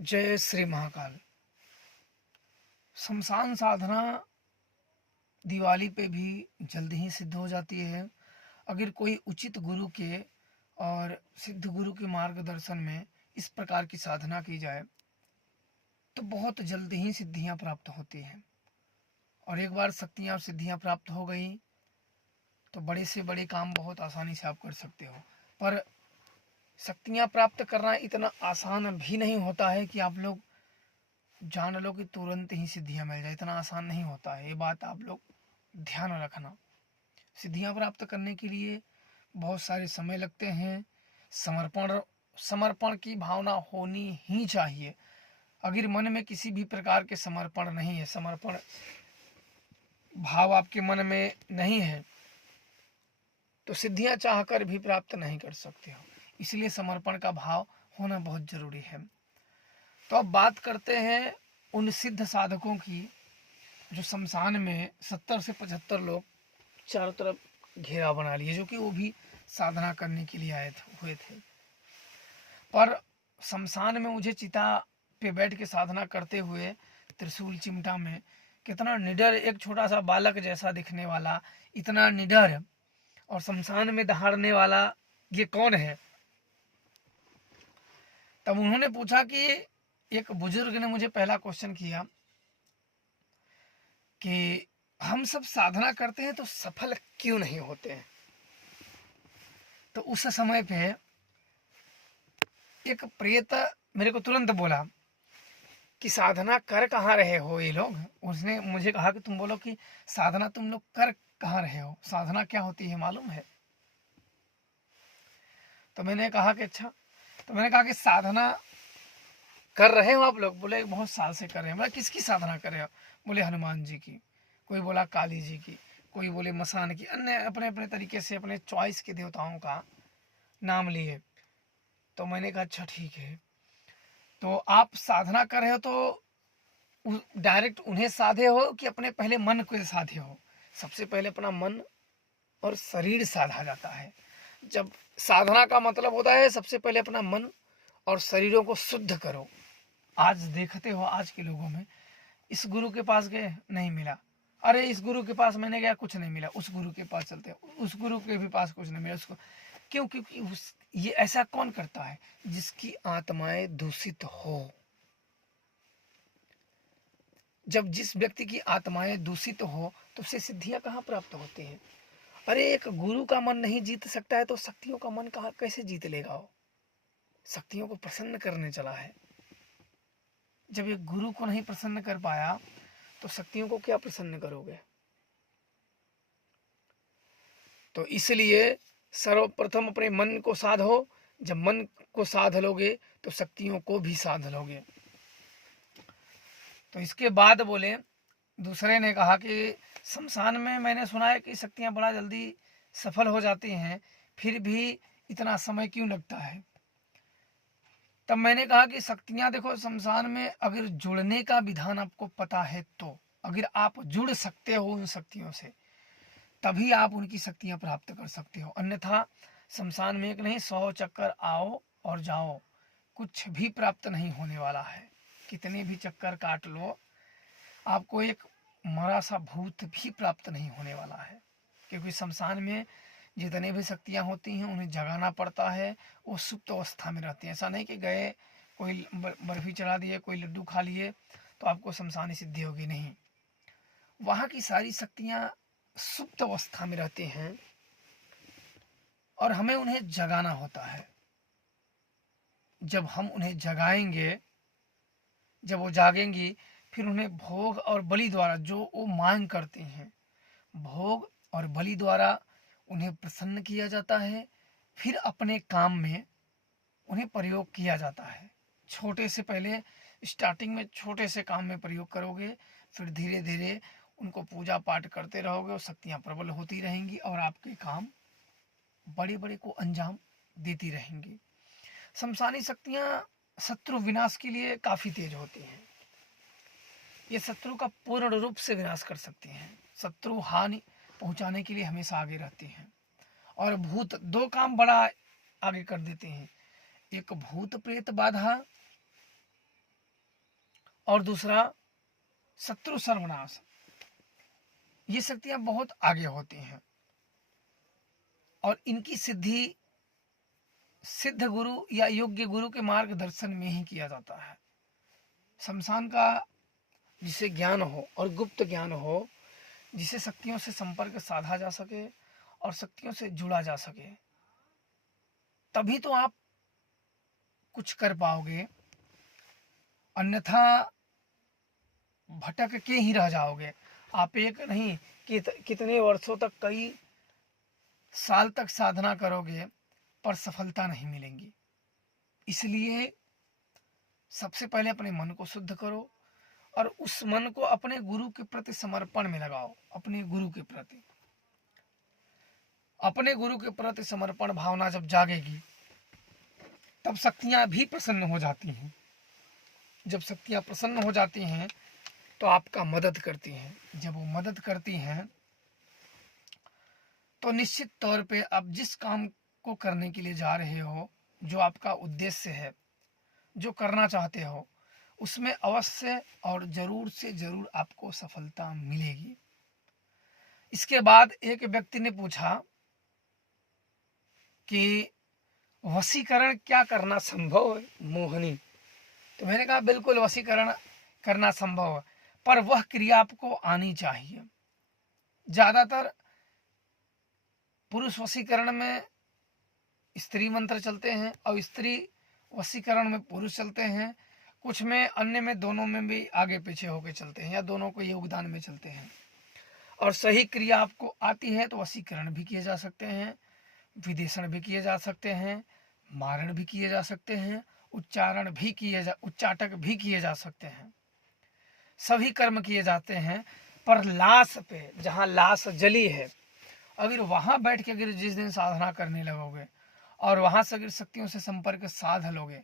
जय श्री महाकाल। शमशान साधना दिवाली पे भी जल्द ही सिद्ध हो जाती है अगर कोई उचित गुरु के और सिद्ध गुरु के मार्गदर्शन में इस प्रकार की साधना की जाए तो बहुत जल्द ही सिद्धियां प्राप्त होती हैं। और एक बार शक्तियां और सिद्धियां प्राप्त हो गई तो बड़े से बड़े काम बहुत आसानी से आप कर सकते हो। पर शक्तियां प्राप्त करना इतना आसान भी नहीं होता है कि आप लोग जान लो कि तुरंत ही सिद्धियां मिल जाए। इतना आसान नहीं होता है, ये बात आप लोग ध्यान रखना। सिद्धियां प्राप्त करने के लिए बहुत सारे समय लगते हैं। समर्पण समर्पण की भावना होनी ही चाहिए। अगर मन में किसी भी प्रकार के समर्पण नहीं है, समर्पण भाव आपके मन में नहीं है तो सिद्धियां चाहकर भी प्राप्त नहीं कर सकते हो। इसलिए समर्पण का भाव होना बहुत जरूरी है। तो अब बात करते हैं उन सिद्ध साधकों की जो शमशान में 70 से 75 लोग चारों तरफ घेरा बना लिए, जो कि वो भी साधना करने के लिए हुए थे। पर शमशान में मुझे चिता पे बैठ के साधना करते हुए त्रिशूल चिमटा में कितना निडर, एक छोटा सा बालक जैसा दिखने वाला इतना निडर और शमशान में दहाड़ने वाला, ये कौन है? तब उन्होंने पूछा कि एक बुजुर्ग ने मुझे पहला क्वेश्चन किया कि हम सब साधना करते हैं तो सफल क्यों नहीं होते हैं? तो उस समय पे एक प्रेत मेरे को तुरंत बोला कि साधना कर कहाँ रहे हो ये लोग। उसने मुझे कहा कि तुम बोलो कि साधना तुम लोग कर कहाँ रहे हो, साधना क्या होती है मालूम है? तो मैंने कहा कि अच्छा। तो मैंने कहा कि साधना कर रहे हो आप लोग? बोले बहुत साल से कर रहे हैं। बोला किसकी साधना कर रहे हो? बोले हनुमान जी की। कोई बोला काली जी की, कोई बोले मसान की, अन्य अपने अपने तरीके से अपने चॉइस के देवताओं का नाम लिए। तो मैंने कहा अच्छा ठीक है, तो आप साधना कर रहे हो तो डायरेक्ट उन्हें साधे हो कि अपने पहले मन को साधे हो? सबसे पहले अपना मन और शरीर साधा जाता है। जब साधना का मतलब होता है सबसे पहले अपना मन और शरीरों को शुद्ध करो। आज देखते हो आज के लोगों में, इस गुरु के पास गए नहीं मिला, अरे इस गुरु के पास मैंने गया कुछ नहीं मिला, उस गुरु के पास चलते उस गुरु के भी पास कुछ नहीं मिला उसको। क्यों? क्योंकि ये ऐसा कौन करता है जिसकी आत्माएं दूषित हो। जब जिस व्यक्ति की आत्माएं दूषित हो तो उसे सिद्धियां कहाँ प्राप्त होती हैं? अरे एक गुरु का मन नहीं जीत सकता है तो शक्तियों का मन कहाँ कैसे जीत लेगा? वो शक्तियों को प्रसन्न करने चला है। जब एक गुरु को नहीं प्रसन्न कर पाया तो शक्तियों को क्या प्रसन्न करोगे? तो इसलिए सर्वप्रथम अपने मन को साधो। जब मन को साध लोगे तो शक्तियों को भी साध लोगे। तो इसके बाद बोले, दूसरे ने कहा कि शमशान में मैंने सुना है कि शक्तियां बड़ा जल्दी सफल हो जाती हैं, फिर भी इतना समय क्यों लगता है? तब मैंने कहा कि शक्तियां देखो, शमशान में अगर जुड़ने का विधान आपको पता है तो अगर आप जुड़ सकते हो उन शक्तियों से तभी आप उनकी शक्तियां प्राप्त कर सकते हो। अन्यथा शमशान में एक नहीं 100 चक्कर आओ और जाओ, कुछ भी प्राप्त नहीं होने वाला है। कितने भी चक्कर काट लो आपको एक मरा सा भूत भी प्राप्त नहीं होने वाला है। क्योंकि शमशान में जितने भी शक्तियां होती हैं उन्हें जगाना पड़ता है। वो सुप्त अवस्था में रहती हैं। ऐसा नहीं कि गए कोई बर्फी चढ़ा दिए, कोई लड्डू खा लिए तो आपको शमशानी सिद्धि होगी, नहीं। वहाँ की सारी शक्तियां सुप्त अवस्था में रहती हैं और हमें उन्हें जगाना होता है। जब हम उन्हें जगाएंगे, जब वो जागेंगी, फिर उन्हें भोग और बलि द्वारा जो वो मांग करते हैं, भोग और बलि द्वारा उन्हें प्रसन्न किया जाता है। फिर अपने काम में उन्हें प्रयोग किया जाता है। छोटे से पहले स्टार्टिंग में छोटे से काम में प्रयोग करोगे, फिर धीरे धीरे उनको पूजा पाठ करते रहोगे और शक्तियाँ प्रबल होती रहेंगी और आपके काम बड़े बड़े को अंजाम देती रहेंगी। शमशानी शक्तियाँ शत्रु विनाश के लिए काफ़ी तेज होती हैं। ये शत्रु का पूर्ण रूप से विनाश कर सकती हैं। शत्रु हानि पहुंचाने के लिए हमेशा आगे रहती हैं। और भूत दो काम बड़ा आगे कर देते हैं, एक भूत प्रेत बाधा और दूसरा शत्रु सर्वनाश। ये शक्तियां बहुत आगे होती हैं और इनकी सिद्धि सिद्ध गुरु या योग्य गुरु के मार्गदर्शन में ही किया जाता है। शमशान का जिसे ज्ञान हो और गुप्त ज्ञान हो, जिसे शक्तियों से संपर्क साधा जा सके और शक्तियों से जुड़ा जा सके, तभी तो आप कुछ कर पाओगे, अन्यथा भटक के ही रह जाओगे। आप एक नहीं कितने वर्षों तक, कई साल तक साधना करोगे पर सफलता नहीं मिलेंगी। इसलिए सबसे पहले अपने मन को शुद्ध करो और उस मन को अपने गुरु के प्रति समर्पण में लगाओ। अपने गुरु के प्रति समर्पण भावना जब जागेगी तब शक्तियां भी प्रसन्न हो जाती हैं। जब शक्तियां प्रसन्न हो जाती हैं तो आपका मदद करती हैं। जब वो मदद करती हैं तो निश्चित तौर पे आप जिस काम को करने के लिए जा रहे हो, जो आपका उद्देश्य है, जो करना चाहते हो, उसमें अवश्य और जरूर से जरूर आपको सफलता मिलेगी। इसके बाद एक व्यक्ति ने पूछा कि वशीकरण क्या करना संभव है मोहिनी? तो मैंने कहा बिल्कुल वशीकरण करना संभव है, पर वह क्रिया आपको आनी चाहिए। ज्यादातर पुरुष वशीकरण में स्त्री मंत्र चलते हैं और स्त्री वशीकरण में पुरुष चलते हैं, कुछ में अन्य में दोनों में भी आगे पीछे होकर चलते हैं या दोनों को योगदान में चलते हैं। और सही क्रिया आपको आती है तो वशीकरण भी किए जा सकते हैं, विदेशन भी किए जा सकते हैं, मारण भी किए जा सकते हैं, उच्चाटक भी किए जा सकते हैं। सभी कर्म किए जाते हैं। पर लाश पे, जहाँ लाश जली है, अगर वहां बैठ के अगर जिस दिन साधना करने लगोगे और वहां से अगर शक्तियों से संपर्क साध लोगे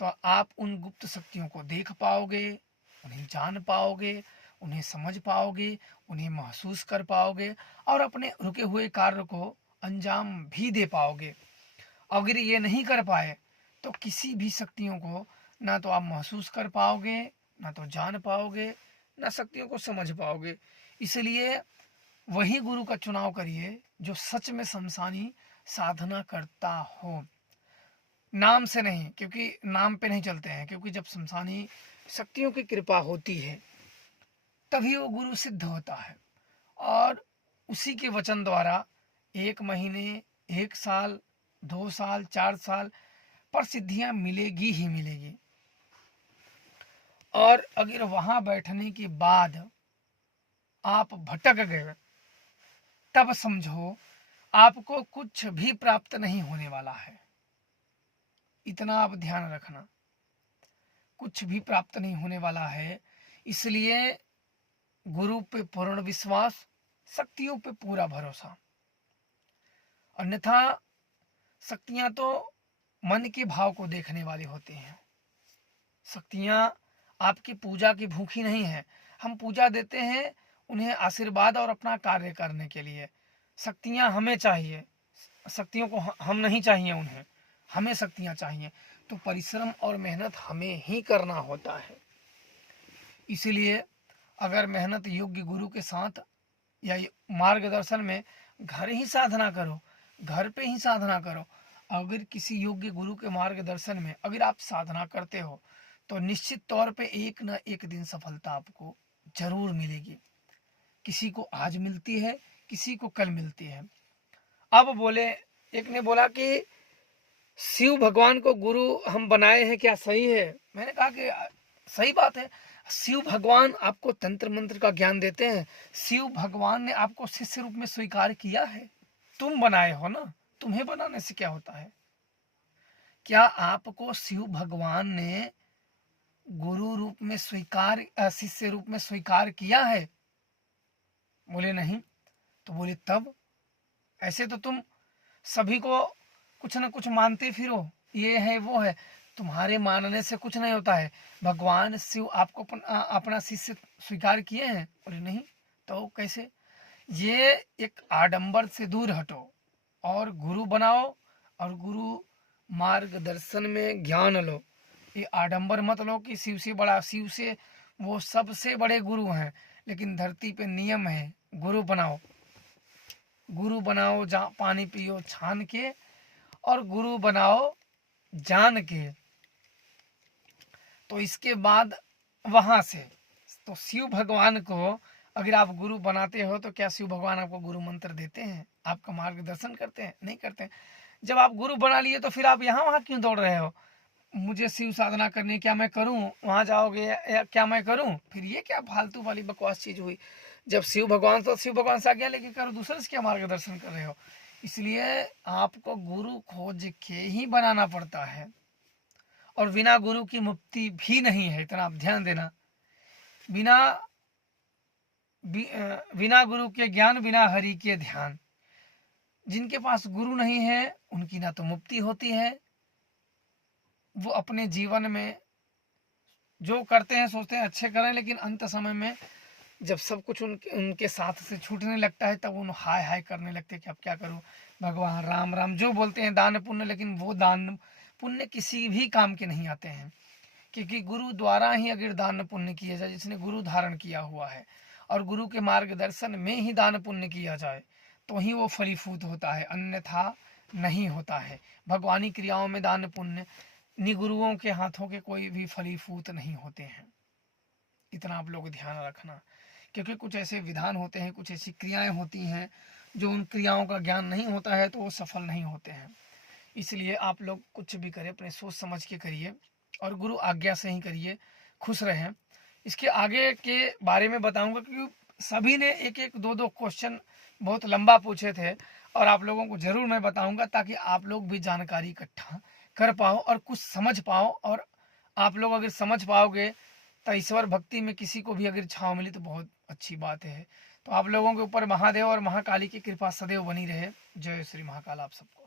तो आप उन गुप्त शक्तियों को देख पाओगे, उन्हें जान पाओगे, उन्हें समझ पाओगे, उन्हें महसूस कर पाओगे और अपने रुके हुए कार्य को अंजाम भी दे पाओगे। अगर ये नहीं कर पाए तो किसी भी शक्तियों को ना तो आप महसूस कर पाओगे, ना तो जान पाओगे, ना शक्तियों को समझ पाओगे। इसलिए वही गुरु का चुनाव करिए जो सच में शमशानी साधना करता हो, नाम से नहीं, क्योंकि नाम पे नहीं चलते हैं। क्योंकि जब शमशानी शक्तियों की कृपा होती है तभी वो गुरु सिद्ध होता है और उसी के वचन द्वारा 1 महीने, 1 साल, 2 साल, 4 साल पर सिद्धियां मिलेगी ही मिलेगी। और अगर वहां बैठने के बाद आप भटक गए तब समझो आपको कुछ भी प्राप्त नहीं होने वाला है। इतना आप ध्यान रखना, कुछ भी प्राप्त नहीं होने वाला है। इसलिए गुरु पे पूर्ण विश्वास, शक्तियों पे पूरा भरोसा। अन्यथा शक्तियां तो मन के भाव को देखने वाली होती हैं। शक्तियां आपकी पूजा की भूखी नहीं है। हम पूजा देते हैं उन्हें आशीर्वाद और अपना कार्य करने के लिए। शक्तियां हमें चाहिए, शक्तियों को हम नहीं चाहिए उन्हें, हमें शक्तियां चाहिए। तो परिश्रम और मेहनत हमें ही करना होता है। इसीलिए अगर मेहनत योग्य गुरु के साथ या मार्गदर्शन में घर ही साधना करो, घर पे ही साधना करो। अगर किसी योग्य गुरु के मार्गदर्शन में अगर आप साधना करते हो तो निश्चित तौर पे एक न एक दिन सफलता आपको जरूर मिलेगी। किसी को आज मिलती है, किसी को कल मिलती है। अब बोले, एक ने बोला कि शिव भगवान को गुरु हम बनाए हैं, क्या सही है? मैंने कहा कि सही बात है। शिव भगवान आपको तंत्र मंत्र का ज्ञान देते हैं। शिव भगवान ने आपको शिष्य रूप में स्वीकार किया है, तुम बनाए हो ना, तुम्हें बनाने से क्या होता है? क्या आपको शिव भगवान ने गुरु रूप में स्वीकार, शिष्य रूप में स्वीकार किया है? बोले नहीं। तो बोले तब ऐसे तो तुम सभी को कुछ ना कुछ मानते फिरो, ये है वो है। तुम्हारे मानने से कुछ नहीं होता है। भगवान शिव आपको अपना शिष्य स्वीकार किए हैं? बोले नहीं। तो कैसे? ये एक आडंबर से दूर हटो और गुरु बनाओ और गुरु मार्गदर्शन में ज्ञान लो। ये आडंबर मत लो कि शिव से बड़ा, शिव से वो सबसे बड़े गुरु हैं। लेकिन धरती पे नियम है, गुरु बनाओ, गुरु बनाओ पानी पियो छान के, और गुरु बनाओ जान के। तो इसके बाद वहां से तो शिव भगवान को अगर आप गुरु बनाते हो तो क्या शिव भगवान आपको गुरु मंत्र देते हैं, आपका मार्गदर्शन करते हैं? नहीं करते हैं। जब आप गुरु बना लिए तो फिर आप यहाँ वहाँ क्यों दौड़ रहे हो? मुझे शिव साधना करनी, क्या मैं करूं? वहां जाओगे या क्या मैं करूं? फिर ये क्या फालतू वाली बकवास चीज हुई? जब शिव भगवान तो शिव भगवान से आज्ञा लेके करो, दूसरे से क्या मार्गदर्शन कर रहे हो? इसलिए आपको गुरु खोज के ही बनाना पड़ता है, और बिना गुरु की मुक्ति भी नहीं है, इतना आप ध्यान देना। बिना बिना गुरु के ज्ञान, बिना हरि के ध्यान। जिनके पास गुरु नहीं है उनकी ना तो मुक्ति होती है, वो अपने जीवन में जो करते हैं सोचते हैं अच्छे करें, लेकिन अंत समय में जब सब कुछ उनके साथ से छूटने लगता है तब उन हाय हाय करने लगते हैं कि अब क्या करूं, भगवान राम राम जो बोलते हैं दान पुण्य, लेकिन वो दान पुण्य किसी भी काम के नहीं आते हैं। क्योंकि गुरु द्वारा ही अगर दान पुण्य किया जाए, जिसने गुरु धारण किया हुआ है और गुरु के मार्गदर्शन में ही दान पुण्य किया जाए तो ही वो फलीभूत होता है, अन्यथा नहीं होता है। भगवानी क्रियाओं में दान पुण्य निगुरुओं के हाथों के कोई भी फलीभूत नहीं होते हैं, इतना आप लोग ध्यान रखना। क्योंकि कुछ ऐसे विधान होते हैं, कुछ ऐसी क्रियाएं होती हैं जो उन क्रियाओं का ज्ञान नहीं होता है तो वो सफल नहीं होते हैं। इसलिए आप लोग कुछ भी करें अपने सोच समझ के करिए और गुरु आज्ञा से ही करिए, खुश रहें। इसके आगे के बारे में बताऊंगा क्योंकि सभी ने एक एक दो दो क्वेश्चन बहुत लंबा पूछे थे, और आप लोगों को जरूर मैं बताऊंगा ताकि आप लोग भी जानकारी इकट्ठा कर पाओ और कुछ समझ पाओ। और आप लोग अगर समझ पाओगे तो ईश्वर भक्ति में किसी को भी अगर छाँव मिली तो बहुत अच्छी बात है। तो आप लोगों के ऊपर महादेव और महाकाली की कृपा सदैव बनी रहे। जय श्री महाकाल आप सबको।